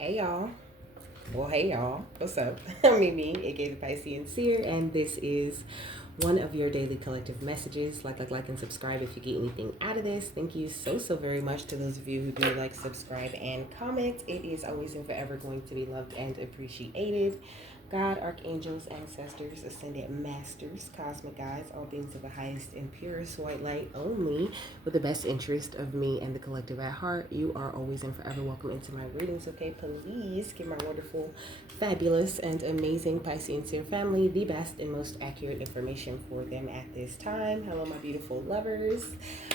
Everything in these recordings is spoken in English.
Hey y'all. Well, hey y'all. What's up? I'm Mimi, aka the Piscean Seer, and this is one of your daily collective messages. Like, and subscribe if you get anything out of this. Thank you so very much to those of you who do like, subscribe, and comment. It is always and forever going to be loved and appreciated. God, archangels, ancestors, ascended masters, cosmic guides, all beings of the highest and purest white light only, with the best interest of me and the collective at heart. You are always and forever welcome into my readings, okay? Please give my wonderful, fabulous, and amazing Piscean Seer family the best and most accurate information for them at this time. Hello, my beautiful lovers.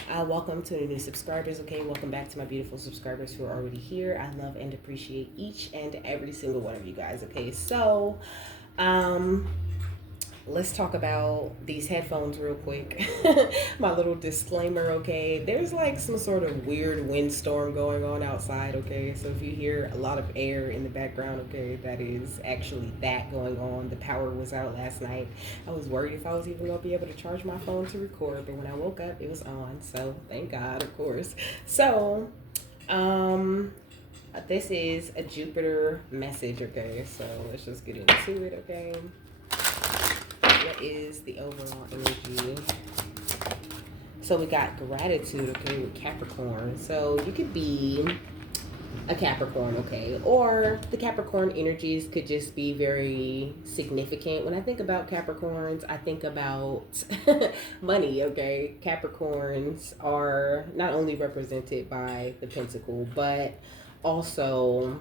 Welcome to the new subscribers, okay? Welcome back to my beautiful subscribers who are already here. I love and appreciate each and every single one of you guys, okay? So, um, let's talk about these headphones real quick. My little disclaimer, okay? There's like some sort of weird windstorm going on outside, okay? So if you hear a lot of air in the background, okay, that is actually that going on. The power was out last night. I was worried if I was even going to be able to charge my phone to record, but when I woke up, it was on. So thank God, of course. So, um, this is a Jupiter message, okay? So let's just get into it, okay? What is the overall energy? So we got gratitude, okay, with Capricorn. So you could be a Capricorn, okay, or the Capricorn energies could just be very significant. When I think about Capricorns, I think about money, okay. Capricorns are not only represented by the pentacle, but also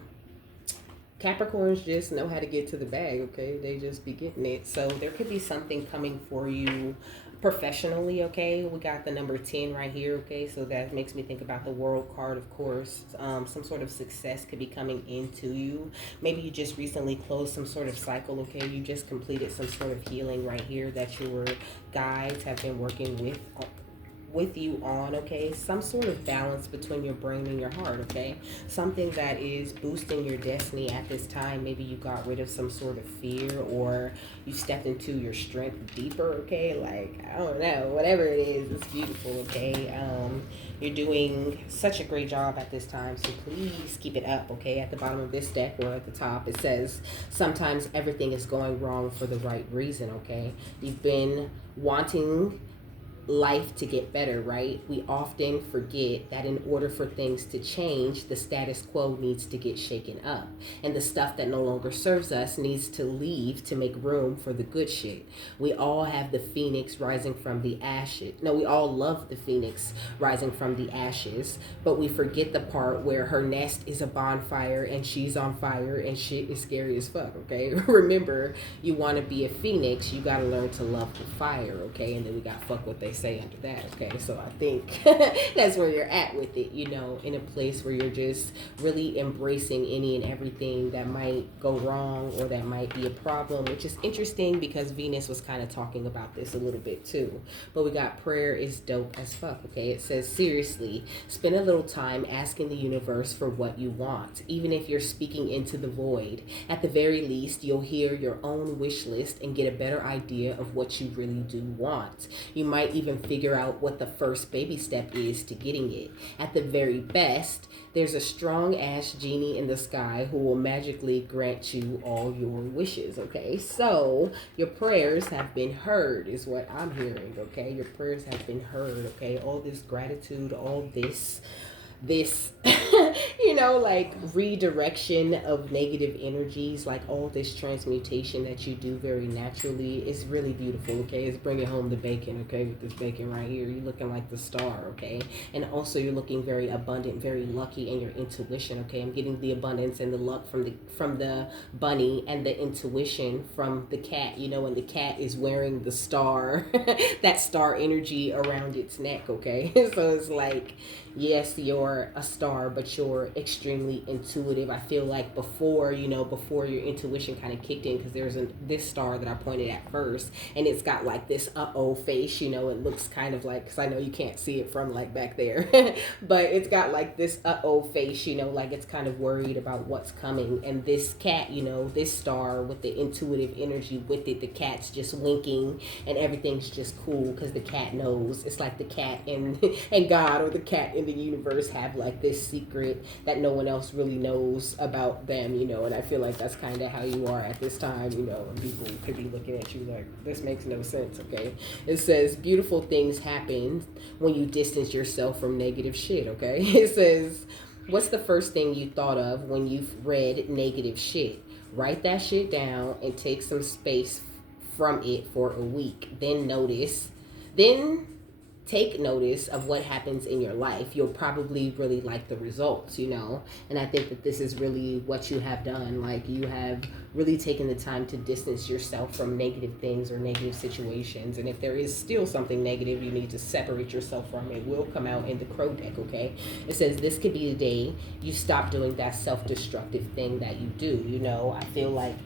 Capricorns just know how to get to the bag, okay? They just be getting it. So there could be something coming for you professionally, okay? We got the number 10 right here, okay? So that makes me think about the world card, of course. Some sort of success could be coming into you. Maybe you just recently closed some sort of cycle, okay? You just completed some sort of healing right here that your guides have been working with you on, okay? Some sort of balance between your brain and your heart, okay? Something that is boosting your destiny at this time. Maybe you got rid of some sort of fear, or you stepped into your strength deeper, okay? Like, I don't know, whatever it is, it's beautiful, okay? You're doing such a great job at this time, so please keep it up, okay? At the bottom of this deck or at the top, it says sometimes everything is going wrong for the right reason, okay? You've been wanting life to get better, right? We often forget that in order for things to change, the status quo needs to get shaken up. And the stuff that no longer serves us needs to leave to make room for the good shit. We all have the phoenix rising from the ashes. No, we all love the phoenix rising from the ashes, but we forget the part where her nest is a bonfire and she's on fire and shit is scary as fuck, okay? Remember, you want to be a phoenix, you got to learn to love the fire, okay? And then we got fuck what they say under that, okay? So I think that's where you're at with it, you know, in a place where you're just really embracing any and everything that might go wrong or that might be a problem, which is interesting because Venus was kind of talking about this a little bit too. But we got prayer is dope as fuck, okay? It says, seriously, spend a little time asking the universe for what you want, even if you're speaking into the void. At the very least, you'll hear your own wish list and get a better idea of what you really do want. You might even figure out what the first baby step is to getting it. At the very best, there's a strong ass genie in the sky who will magically grant you all your wishes, okay? So your prayers have been heard is what I'm hearing, okay? Your prayers have been heard, okay? All this gratitude, all this you know, like redirection of negative energies, like all this transmutation that you do very naturally is really beautiful, okay? It's bringing home the bacon, okay? With this bacon right here, you're looking like the star, okay? And also you're looking very abundant, very lucky in your intuition, okay? I'm getting the abundance and the luck from the bunny, and the intuition from the cat, you know, and the cat is wearing the star that star energy around its neck, okay? So it's like, yes, you're a star, but you're extremely intuitive. I feel like before your intuition kind of kicked in, because there's this star that I pointed at first, and it's got like this uh-oh face, you know, it looks kind of like, because I know you can't see it from like back there, but it's got like this uh-oh face, you know, like it's kind of worried about what's coming. And this cat, you know, this star with the intuitive energy with it, the cat's just winking and everything's just cool because the cat knows. It's like the cat and God, or the cat in the universe, have like this secret that that no one else really knows about them, you know. And I feel like that's kind of how you are at this time, you know, and people could be looking at you like, this makes no sense, okay? It says, beautiful things happen when you distance yourself from negative shit, okay? It says, what's the first thing you thought of when you've read negative shit? Write that shit down and take some space from it for a week. Then take notice of what happens in your life. You'll probably really like the results, you know. And I think that this is really what you have done. Like, you have really taken the time to distance yourself from negative things or negative situations. And if there is still something negative you need to separate yourself from, it will come out in the crow deck, okay? It says this could be the day you stop doing that self-destructive thing that you do, you know. I feel like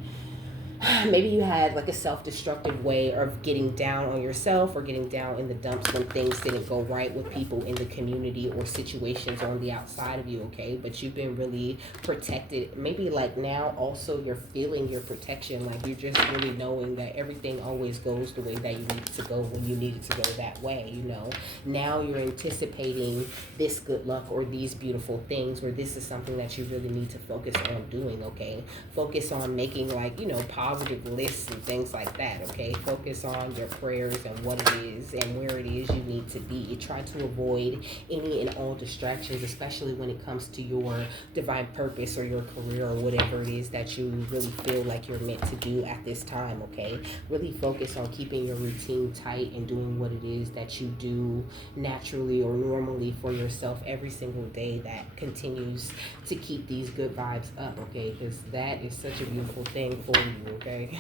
maybe you had like a self-destructive way of getting down on yourself or getting down in the dumps when things didn't go right with people in the community or situations on the outside of you, okay? But you've been really protected. Maybe like now also you're feeling your protection, like you're just really knowing that everything always goes the way that you need it to go when you need it to go that way, you know. Now you're anticipating this good luck or these beautiful things, or this is something that you really need to focus on doing, okay? Focus on making, like, you know, positive lists and things like that, okay? Focus on your prayers and what it is and where it is you need to be. Try to avoid any and all distractions, especially when it comes to your divine purpose or your career or whatever it is that you really feel like you're meant to do at this time, okay? Really focus on keeping your routine tight and doing what it is that you do naturally or normally for yourself every single day that continues to keep these good vibes up, okay? Because that is such a beautiful thing for you, okay?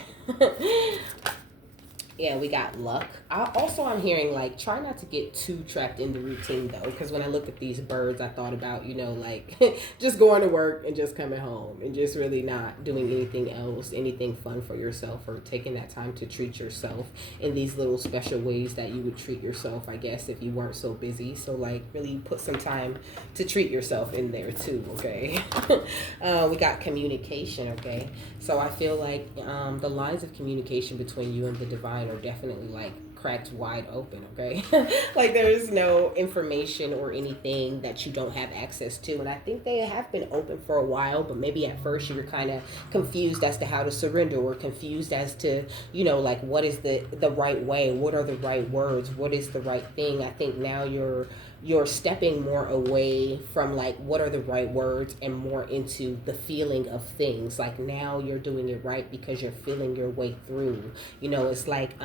Yeah, we got luck. I'm hearing, like, try not to get too trapped in the routine, though, because when I looked at these birds, I thought about, you know, like, just going to work and just coming home and just really not doing anything else, anything fun for yourself, or taking that time to treat yourself in these little special ways that you would treat yourself, I guess, if you weren't so busy. So, like, really put some time to treat yourself in there, too, okay? We got communication, okay? So I feel like the lines of communication between you and the divine are definitely like cracked wide open, okay? Like there's no information or anything that you don't have access to. And I think they have been open for a while, but maybe at first you were kind of confused as to how to surrender, or confused as to, you know, like what is the right way? What are the right words? What is the right thing? I think now you're stepping more away from like what are the right words and more into the feeling of things. Like now you're doing it right because you're feeling your way through. You know, it's like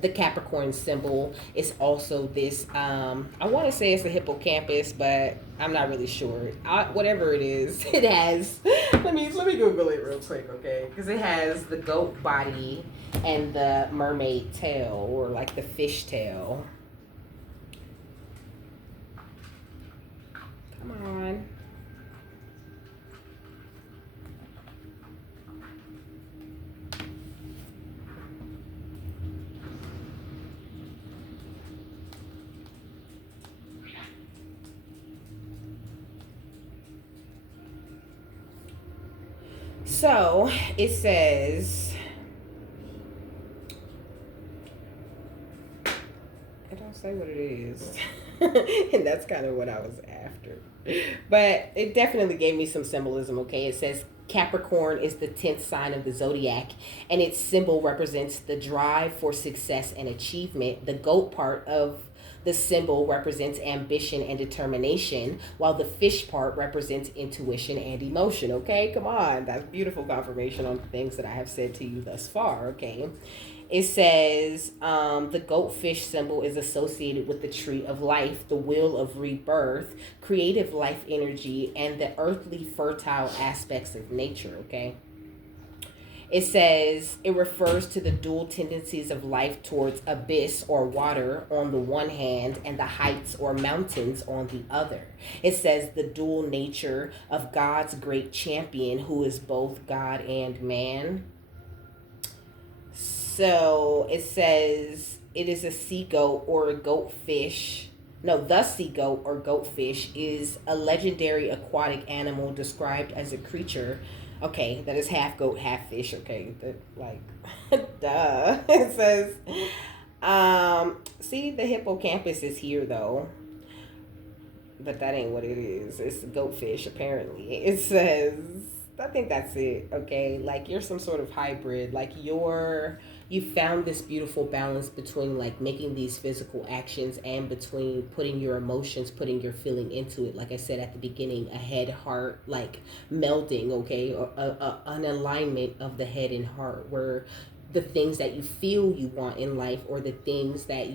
the Capricorn symbol is also this I want to say it's the hippocampus, but I'm not really sure. Whatever it is, it has let me Google it real quick, okay? Because it has the goat body and the mermaid tail, or like the fish tail. Come on. So it says, it don't say what it is. And that's kind of what I was after. But it definitely gave me some symbolism, okay? It says Capricorn is the 10th sign of the zodiac, and its symbol represents the drive for success and achievement. The goat part of the symbol represents ambition and determination, while the fish part represents intuition and emotion, okay? Come on, that's beautiful confirmation on the things that I have said to you thus far, okay? It says the goatfish symbol is associated with the tree of life, the wheel of rebirth, creative life energy, and the earthly fertile aspects of nature, okay? It says it refers to the dual tendencies of life towards abyss or water on the one hand and the heights or mountains on the other. It says the dual nature of God's great champion, who is both God and man. So it says it is a sea goat or a goatfish. No, the sea goat or goatfish is a legendary aquatic animal described as a creature, okay, that is half goat, half fish, okay, that, like, duh. It says, see, the hippocampus is here, though. but that ain't what it is. It's goatfish, apparently. It says, I think that's it, okay? Like, you're some sort of hybrid. Like, you found this beautiful balance between, like, making these physical actions and between putting your emotions, putting your feeling into it. Like I said at the beginning, a head, heart, like, melding, okay? Or an alignment of the head and heart where the things that you feel you want in life, or the things that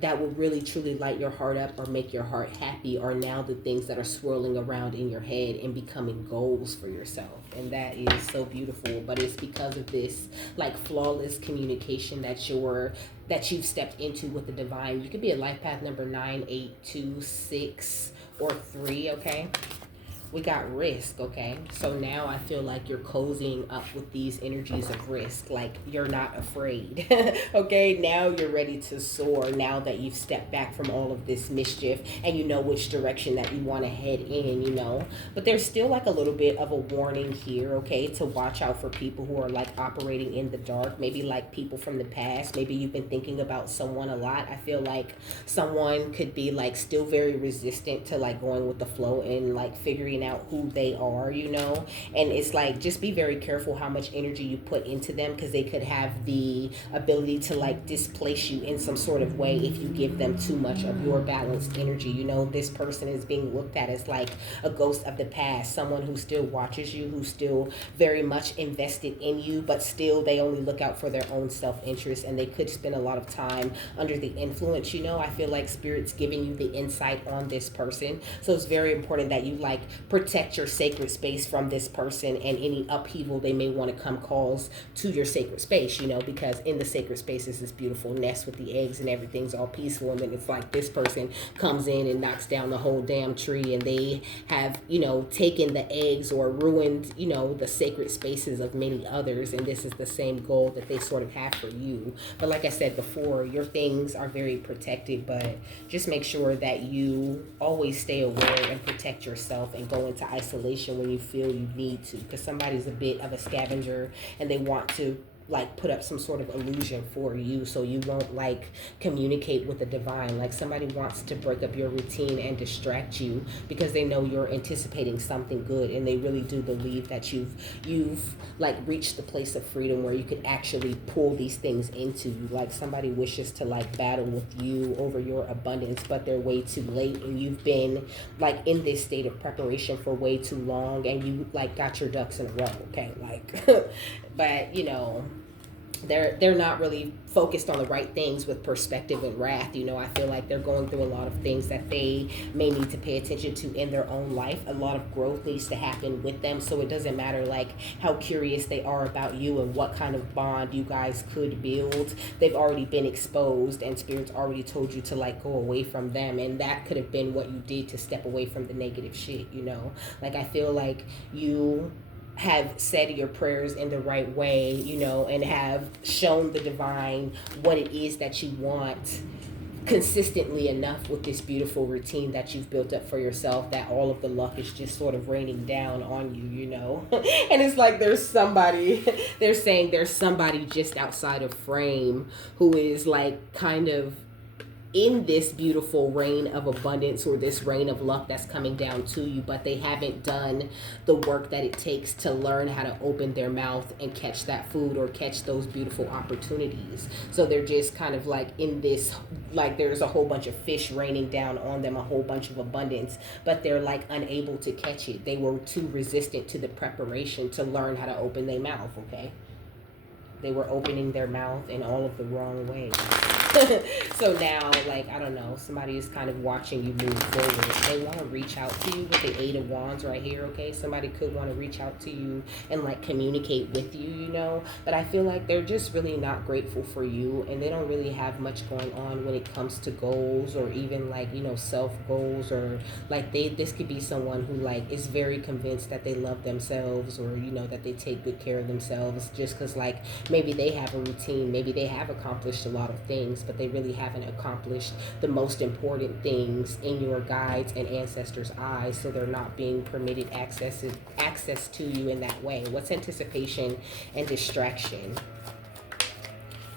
that will really truly light your heart up or make your heart happy, are now the things that are swirling around in your head and becoming goals for yourself. And that is so beautiful. But it's because of this, like, flawless communication that you've stepped into with the divine. You could be a life path number 9, 8, 2, 6, or 3, okay? We got risk, okay? So now I feel like you're cozying up with these energies of risk. Like, you're not afraid, okay? Now you're ready to soar now that you've stepped back from all of this mischief and you know which direction that you want to head in, you know? But there's still like a little bit of a warning here, okay? To watch out for people who are like operating in the dark. Maybe like people from the past. Maybe you've been thinking about someone a lot. I feel like someone could be like still very resistant to like going with the flow and like figuring out who they are, you know? And it's like, just be very careful how much energy you put into them, because they could have the ability to like displace you in some sort of way if you give them too much of your balanced energy. You know, this person is being looked at as like a ghost of the past, someone who still watches you, who's still very much invested in you, but still they only look out for their own self-interest, and they could spend a lot of time under the influence, you know? I feel like Spirit's giving you the insight on this person. So it's very important that you like protect your sacred space from this person and any upheaval they may want to come cause to your sacred space, you know, because in the sacred space is this beautiful nest with the eggs and everything's all peaceful, and then it's like this person comes in and knocks down the whole damn tree, and they have, you know, taken the eggs or ruined, you know, the sacred spaces of many others, and this is the same goal that they sort of have for you. But like I said before, your things are very protected, but just make sure that you always stay aware and protect yourself and go into isolation when you feel you need to, because somebody's a bit of a scavenger and they want to like put up some sort of illusion for you so you won't like communicate with the divine. Like, somebody wants to break up your routine and distract you because they know you're anticipating something good, and they really do believe that you've like reached the place of freedom where you could actually pull these things into you. Like, somebody wishes to like battle with you over your abundance, but they're way too late, and you've been like in this state of preparation for way too long, and you like got your ducks in a row, okay? Like but you know, they're not really focused on the right things with perspective and wrath. You know, I feel like they're going through a lot of things that they may need to pay attention to in their own life. A lot of growth needs to happen with them, so it doesn't matter like how curious they are about you and what kind of bond you guys could build. They've already been exposed, and Spirit's already told you to like go away from them, and that could have been what you did to step away from the negative shit, you know? Like, I feel like you have said your prayers in the right way, you know, and have shown the divine what it is that you want consistently enough with this beautiful routine that you've built up for yourself, that all of the luck is just sort of raining down on you, you know? And it's like there's somebody, they're saying there's somebody just outside of frame who is like kind of in this beautiful rain of abundance, or this rain of luck that's coming down to you, but they haven't done the work that it takes to learn how to open their mouth and catch that food or catch those beautiful opportunities. So they're just kind of like in this, like there's a whole bunch of fish raining down on them, a whole bunch of abundance, but they're like unable to catch it. They were too resistant to the preparation to learn how to open their mouth, okay? They were opening their mouth in all of the wrong ways. So now, like, I don't know, somebody is kind of watching you move forward. They want to reach out to you with the Eight of Wands right here, okay? Somebody could want to reach out to you and, like, communicate with you, you know? But I feel like they're just really not grateful for you, and they don't really have much going on when it comes to goals, or even, like, you know, self-goals, or, like, this could be someone who, like, is very convinced that they love themselves, or, you know, that they take good care of themselves, just because, like, maybe they have a routine, maybe they have accomplished a lot of things, but they really haven't accomplished the most important things in your guides and ancestors' eyes, so they're not being permitted access to you in that way. What's anticipation and distraction?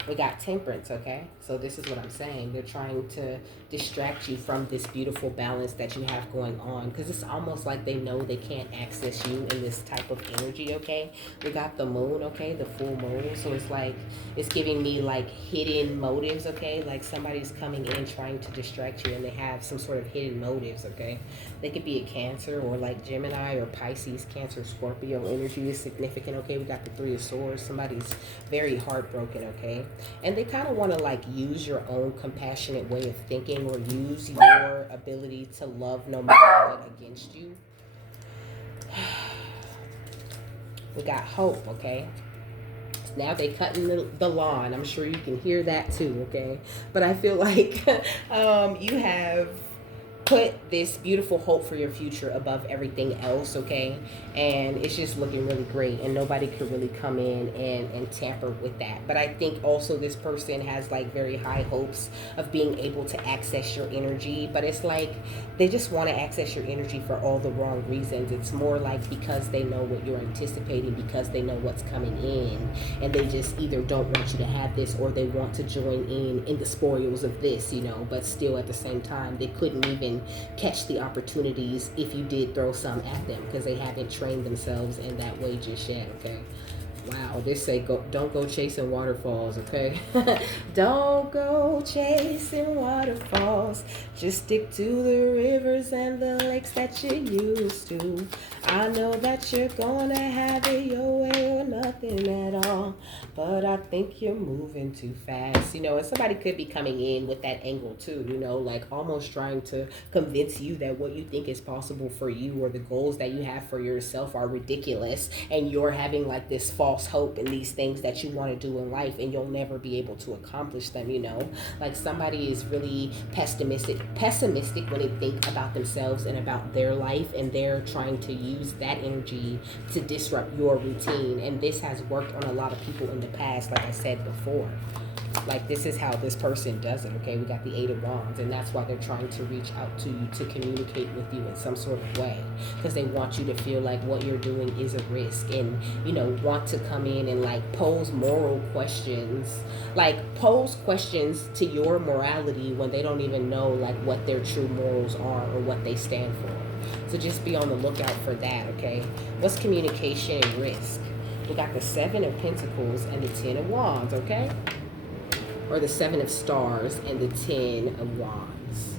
We got temperance, okay? So this is what I'm saying. They're trying to distract you from this beautiful balance that you have going on, because it's almost like they know they can't access you in this type of energy, okay? We got the moon, okay? The full moon. So it's like, it's giving me like hidden motives, okay? Like somebody's coming in trying to distract you and they have some sort of hidden motives, okay? They could be a Cancer or like Gemini or Pisces. Cancer, Scorpio energy is significant, okay? We got the Three of Swords. Somebody's very heartbroken, okay? And they kind of want to like use your own compassionate way of thinking, or use your ability to love no matter what against you. We got hope, okay? Now they cutting the lawn. I'm sure you can hear that too, okay? But I feel like you have put this beautiful hope for your future above everything else, okay? And it's just looking really great, and nobody could really come in and tamper with that. But I think also this person has like very high hopes of being able to access your energy, but it's like they just want to access your energy for all the wrong reasons. It's more like because they know what you're anticipating, because they know what's coming in, and they just either don't want you to have this, or they want to join in the spoils of this, you know, but still at the same time they couldn't even catch the opportunities if you did throw some at them, because they haven't trained themselves in that way just yet, okay? Wow, this say don't go chasing waterfalls, okay? Don't go chasing waterfalls. Just stick to the rivers and the lakes that you used to. I know that you're gonna have it your way or nothing at all, but I think you're moving too fast. You know, and somebody could be coming in with that angle too, you know, like almost trying to convince you that what you think is possible for you, or the goals that you have for yourself, are ridiculous, and you're having like this false hope in these things that you want to do in life, and you'll never be able to accomplish them, you know? Like somebody is really pessimistic when they think about themselves and about their life, and they're trying to use that energy to disrupt your routine. And this has worked on a lot of people in the past, like I said before. Like this is how this person does it, okay? We got the Eight of Wands, and that's why they're trying to reach out to you, to communicate with you in some sort of way, because they want you to feel like what you're doing is a risk, and, you know, want to come in and like pose moral questions, like pose questions to your morality when they don't even know like what their true morals are or what they stand for. So just be on the lookout for that, okay? What's communication and risk? We got the Seven of Pentacles and the Ten of Wands, okay? Or the Seven of Stars and the Ten of Wands.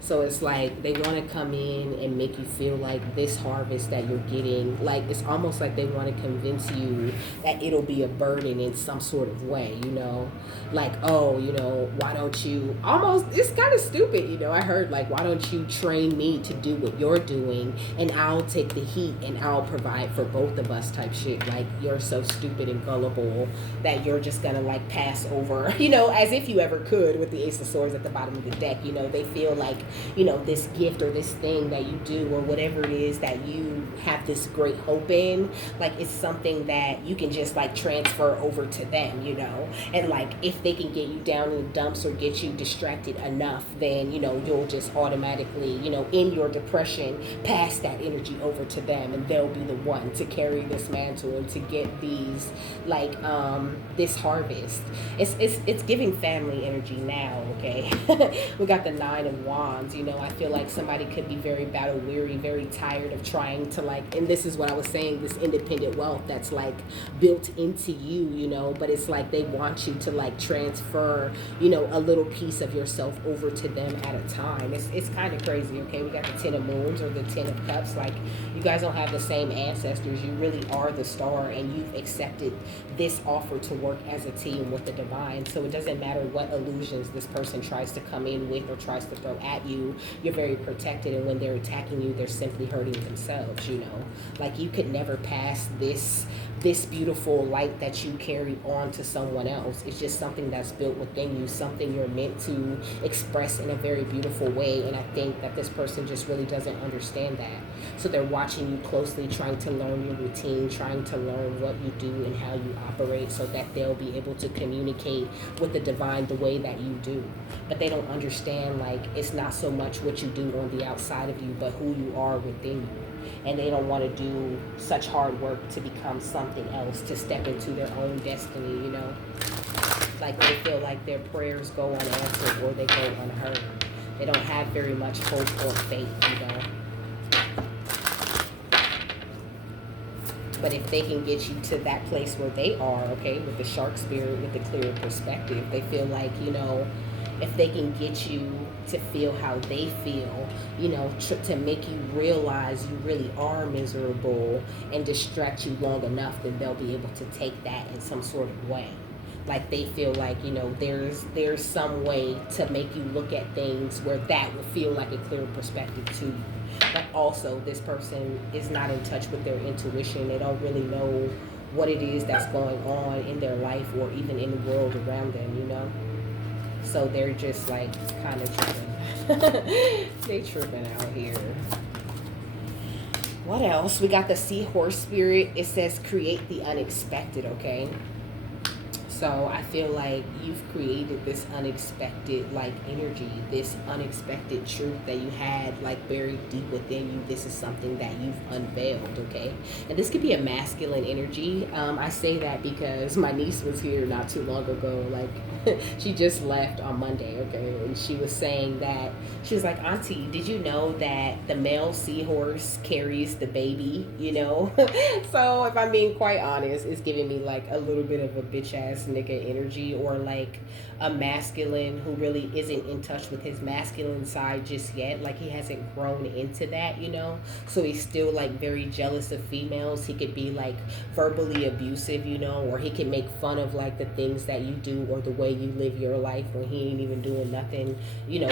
So it's like they want to come in and make you feel like this harvest that you're getting, like it's almost like they want to convince you that it'll be a burden in some sort of way, you know? Like, oh, you know, why don't you, almost, it's kind of stupid, you know? I heard like, why don't you train me to do what you're doing, and I'll take the heat and I'll provide for both of us type shit. Like, you're so stupid and gullible that you're just gonna like pass over, you know, as if you ever could, with the Ace of Swords at the bottom of the deck. You know, they feel like, you know, this gift or this thing that you do, or whatever it is that you have this great hope in, like it's something that you can just like transfer over to them, you know? And like if they can get you down in the dumps or get you distracted enough, then, you know, you'll just automatically, you know, in your depression, pass that energy over to them, and they'll be the one to carry this mantle and to get these like this harvest. It's giving family energy now, okay? We got the Nine of Wands. You know, I feel like somebody could be very battle weary, very tired of trying to like, and this is what I was saying, this independent wealth that's like built into you, you know, but it's like they want you to like transfer, you know, a little piece of yourself over to them at a time. It's kind of crazy, okay? We got the Ten of Moons or the Ten of Cups. Like, you guys don't have the same ancestors. You really are the star, and you've accepted this offer to work as a team with the divine. So it doesn't matter what illusions this person tries to come in with or tries to throw at you. You're very protected, and when they're attacking you, they're simply hurting themselves, you know? Like, you could never pass this beautiful light that you carry on to someone else. It's just something that's built within you, something you're meant to express in a very beautiful way. And I think that this person just really doesn't understand that. So they're watching you closely, trying to learn your routine, trying to learn what you do and how you operate, so that they'll be able to communicate with the divine the way that you do. But they don't understand, like, it's not so much what you do on the outside of you, but who you are within you. And they don't want to do such hard work to become something else, to step into their own destiny, you know? Like they feel like their prayers go unanswered or they go unheard. They don't have very much hope or faith, you know. But if they can get you to that place where they are, okay, with the shark spirit, with the clear perspective, they feel like, you know, if they can get you to feel how they feel, you know, to make you realize you really are miserable and distract you long enough, then they'll be able to take that in some sort of way. Like they feel like, you know, there's some way to make you look at things where that will feel like a clear perspective to you. But also, this person is not in touch with their intuition. They don't really know what it is that's going on in their life or even in the world around them, you know? So they're just like kind of tripping. They tripping out here. What else? We got the seahorse spirit. It says create the unexpected, okay? So I feel like you've created this unexpected like energy, this unexpected truth that you had like buried deep within you. This is something that you've unveiled, okay? And this could be a masculine energy. I say that because my niece was here not too long ago. Like she just left on Monday, okay? And she was saying that, she was like, Auntie, did you know that the male seahorse carries the baby, you know? So if I'm being quite honest, it's giving me like a little bit of a bitch ass nigga energy, or like a masculine who really isn't in touch with his masculine side just yet. Like he hasn't grown into that, you know? So he's still like very jealous of females. He could be like verbally abusive, you know, or he can make fun of like the things that you do or the way you live your life when he ain't even doing nothing, you know,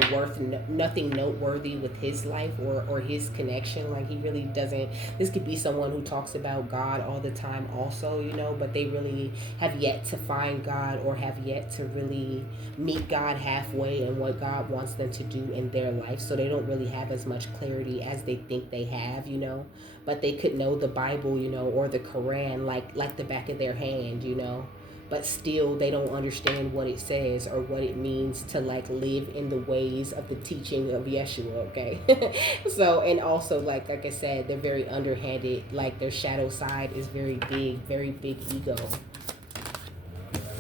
nothing noteworthy with his life or his connection. Like he really doesn't. This could be someone who talks about God all the time also, you know, but they really have yet to find God or have yet to really meet God halfway and what God wants them to do in their life. So they don't really have as much clarity as they think they have, you know, but they could know the Bible, you know, or the Quran like the back of their hand, you know, but still they don't understand what it says or what it means to like live in the ways of the teaching of Yeshua, okay? So, and also like I said, they're very underhanded. Like their shadow side is very big ego.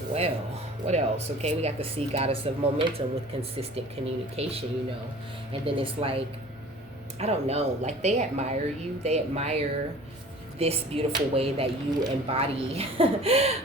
Well, what else? Okay, we got the sea goddess of momentum with consistent communication, you know. And then it's like, I don't know, like they admire you. They admire this beautiful way that you embody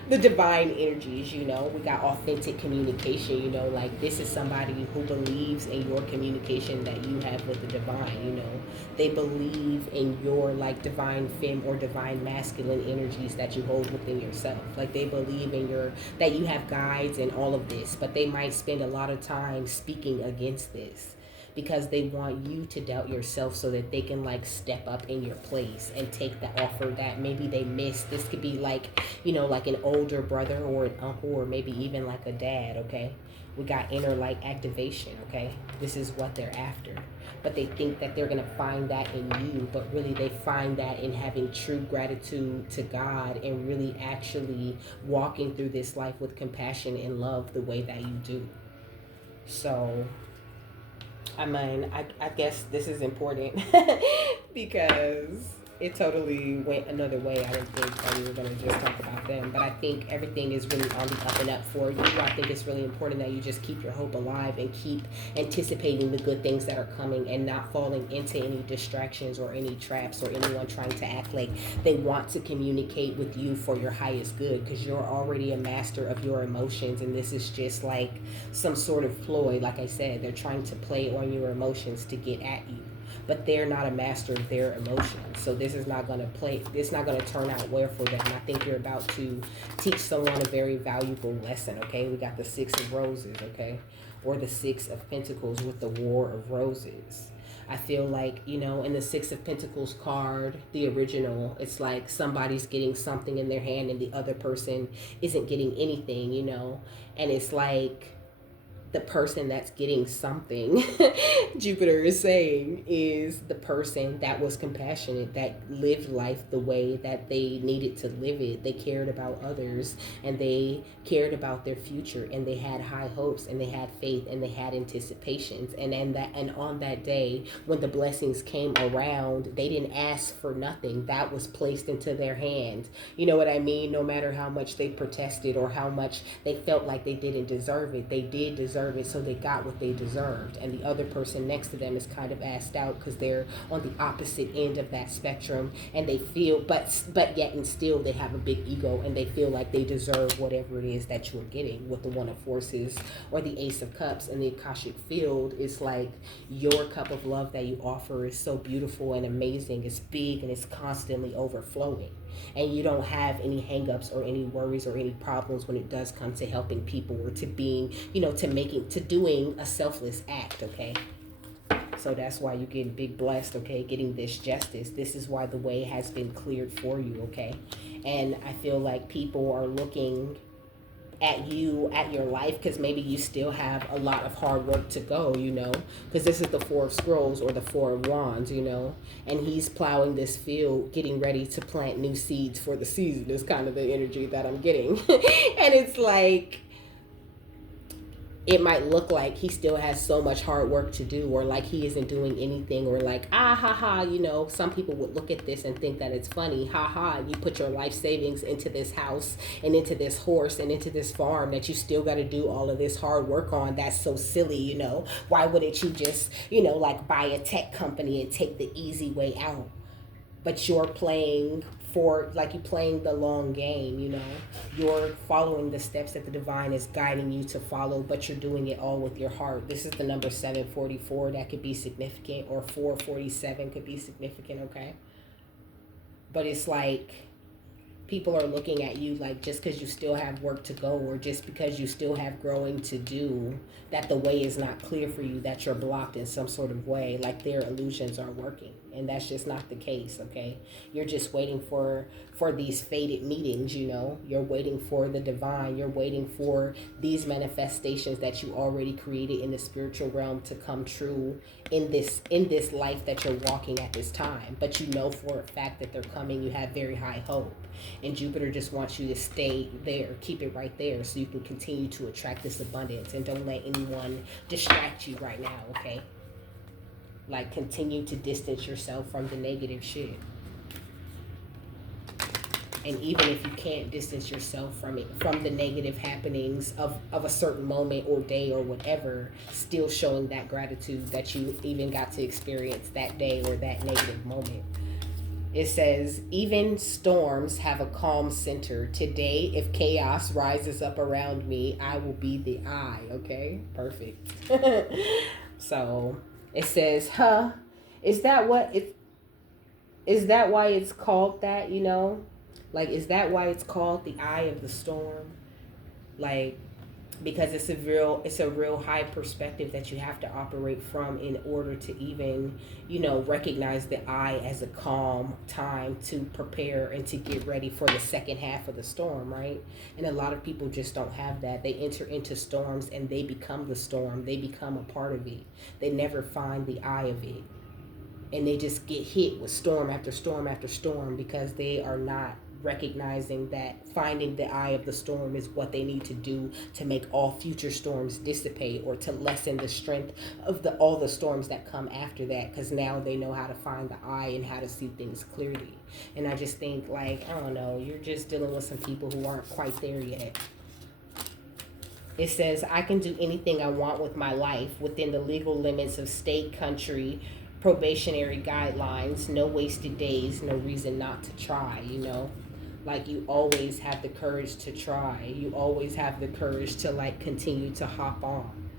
the divine energies, you know. We got authentic communication, you know, like this is somebody who believes in your communication that you have with the divine, you know. They believe in your like divine femme or divine masculine energies that you hold within yourself. Like they believe in your, that you have guides and all of this, but they might spend a lot of time speaking against this because they want you to doubt yourself so that they can like step up in your place and take the offer that maybe they missed. This could be like, you know, like an older brother or an uncle or maybe even like a dad, okay? We got inner light activation, okay? This is what they're after. But they think that they're gonna find that in you, but really they find that in having true gratitude to God and really actually walking through this life with compassion and love the way that you do. So I mean, I guess this is important because it totally went another way. I didn't think that we were going to just talk about them. But I think everything is really on the up and up for you. I think it's really important that you just keep your hope alive and keep anticipating the good things that are coming and not falling into any distractions or any traps or anyone trying to act like they want to communicate with you for your highest good, because you're already a master of your emotions. And this is just like some sort of ploy. Like I said, they're trying to play on your emotions to get at you, but they're not a master of their emotions. So this is not going to play, it's not going to turn out well for them. I think you're about to teach someone a very valuable lesson, okay? We got the Six of Roses, okay? Or the Six of Pentacles with the War of Roses. I feel like, you know, in the Six of Pentacles card, the original, it's like somebody's getting something in their hand and the other person isn't getting anything, you know? And it's like, the person that's getting something, Jupiter is saying, is the person that was compassionate, that lived life the way that they needed to live it. They cared about others, and they cared about their future, and they had high hopes, and they had faith, and they had anticipations. And on that day, when the blessings came around, they didn't ask for nothing. That was placed into their hand. You know what I mean? No matter how much they protested or how much they felt like they didn't deserve it, they did deserve it, so they got what they deserved. And the other person next to them is kind of asked out because they're on the opposite end of that spectrum, and they feel, but yet and still they have a big ego, and they feel like they deserve whatever it is that you're getting. With the One of Forces or the Ace of Cups and the Akashic Field, it's like your cup of love that you offer is so beautiful and amazing. It's big and it's constantly overflowing, and you don't have any hangups or any worries or any problems when it does come to helping people or to being, to doing a selfless act, okay? So that's why you're getting big blessed, okay? Getting this justice. This is why the way has been cleared for you, okay? And I feel like people are looking at you, at your life, because maybe you still have a lot of hard work to go, because this is the Four of Scrolls or the Four of Wands, and he's plowing this field, getting ready to plant new seeds for the season is kind of the energy that I'm getting. And it's like, it might look like he still has so much hard work to do, or like he isn't doing anything, or like, some people would look at this and think that it's funny. You put your life savings into this house and into this horse and into this farm that you still got to do all of this hard work on. That's so silly, Why wouldn't you just, like buy a tech company and take the easy way out? But you're playing the long game, You're following the steps that the divine is guiding you to follow, but you're doing it all with your heart. This is the number 744 that could be significant, or 447 could be significant, okay? But it's like people are looking at you like, just because you still have work to go, or just because you still have growing to do, that the way is not clear for you, that you're blocked in some sort of way, like their illusions are working. And that's just not the case, okay? You're just waiting for these fated meetings, You're waiting for the divine. You're waiting for these manifestations that you already created in the spiritual realm to come true in this life that you're walking at this time. But you know for a fact that they're coming. You have very high hope. And Jupiter just wants you to stay there. Keep it right there so you can continue to attract this abundance. And don't let anyone distract you right now, okay? Like, continue to distance yourself from the negative shit. And even if you can't distance yourself from it, from the negative happenings of a certain moment or day or whatever, still showing that gratitude that you even got to experience that day or that negative moment. It says, even storms have a calm center. Today, if chaos rises up around me, I will be the eye. Okay? Perfect. So it says, is that why it's called that, Like, is that why it's called the eye of the storm? Like, because it's a real high perspective that you have to operate from in order to even, recognize the eye as a calm time to prepare and to get ready for the second half of the storm, right? And a lot of people just don't have that. They enter into storms and they become the storm. They become a part of it. They never find the eye of it. And they just get hit with storm after storm after storm because they are not recognizing that finding the eye of the storm is what they need to do to make all future storms dissipate, or to lessen the strength of all the storms that come after that, because now they know how to find the eye and how to see things clearly. And I just think, like, I don't know, you're just dealing with some people who aren't quite there yet. It says, I can do anything I want with my life within the legal limits of state, country, probationary guidelines, no wasted days, no reason not to try, Like, you always have the courage to try. You always have the courage to, like, continue to hop on.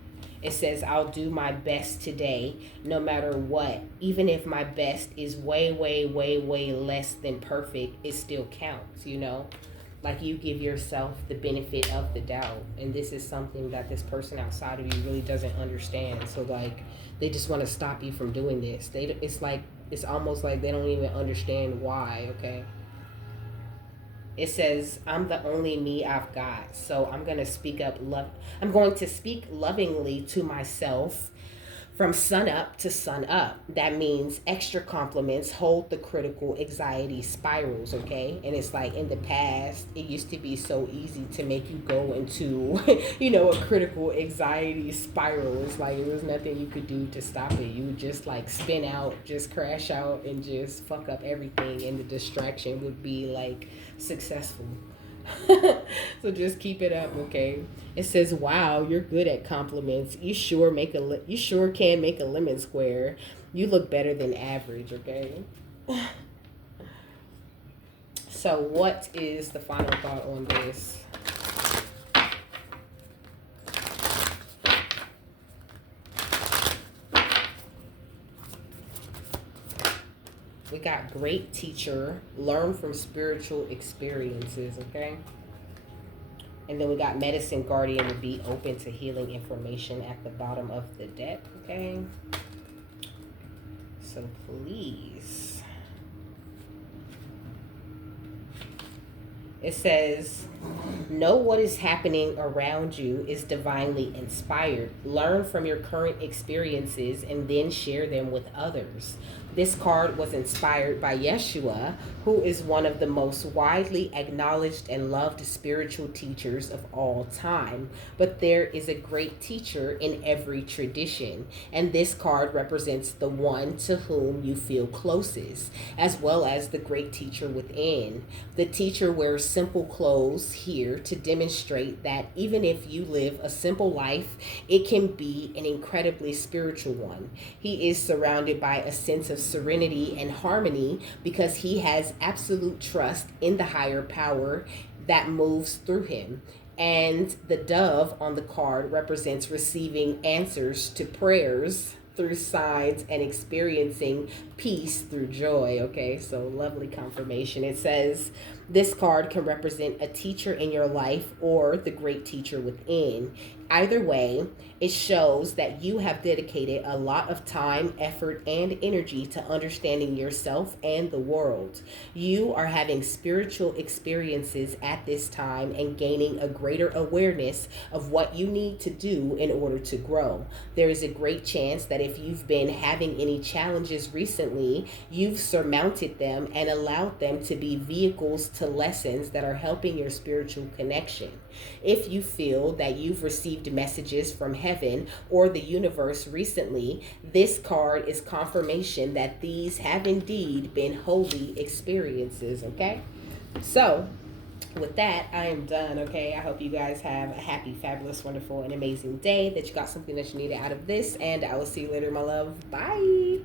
It says, I'll do my best today, no matter what. Even if my best is way, way, way, way less than perfect, it still counts, Like, you give yourself the benefit of the doubt. And this is something that this person outside of you really doesn't understand. So, like, they just want to stop you from doing this. It's almost like they don't even understand why, okay? It says, I'm the only me I've got. So I'm going to speak up love. I'm going to speak lovingly to myself from sun up to sun up. That means extra compliments hold the critical anxiety spirals, okay? And it's like in the past, it used to be so easy to make you go into, a critical anxiety spiral. It's like there was nothing you could do to stop it. You would just like spin out, just crash out, and just fuck up everything. And the distraction would be like successful. So just keep it up, okay? It says, "Wow, you're good at compliments. You sure can make a lemon square. You look better than average, okay?" So, what is the final thought on this? We got great teacher, learn from spiritual experiences, okay? And then we got medicine guardian would be open to healing information at the bottom of the deck, okay? So please. It says, know what is happening around you is divinely inspired. Learn from your current experiences and then share them with others. This card was inspired by Yeshua, who is one of the most widely acknowledged and loved spiritual teachers of all time. But there is a great teacher in every tradition, and this card represents the one to whom you feel closest, as well as the great teacher within. The teacher wears simple clothes here to demonstrate that even if you live a simple life, it can be an incredibly spiritual one. He is surrounded by a sense of serenity and harmony because he has absolute trust in the higher power that moves through him. And the dove on the card represents receiving answers to prayers through signs and experiencing peace through joy. Okay, so lovely confirmation. It says this card can represent a teacher in your life or the great teacher within. Either way, it shows that you have dedicated a lot of time, effort, and energy to understanding yourself and the world. You are having spiritual experiences at this time and gaining a greater awareness of what you need to do in order to grow. There is a great chance that if you've been having any challenges recently, you've surmounted them and allowed them to be vehicles to lessons that are helping your spiritual connection. If you feel that you've received messages from heaven or the universe recently, this card is confirmation that these have indeed been holy experiences, okay? So, with that, I am done, okay? I hope you guys have a happy, fabulous, wonderful, and amazing day, that you got something that you needed out of this, and I will see you later, my love. Bye!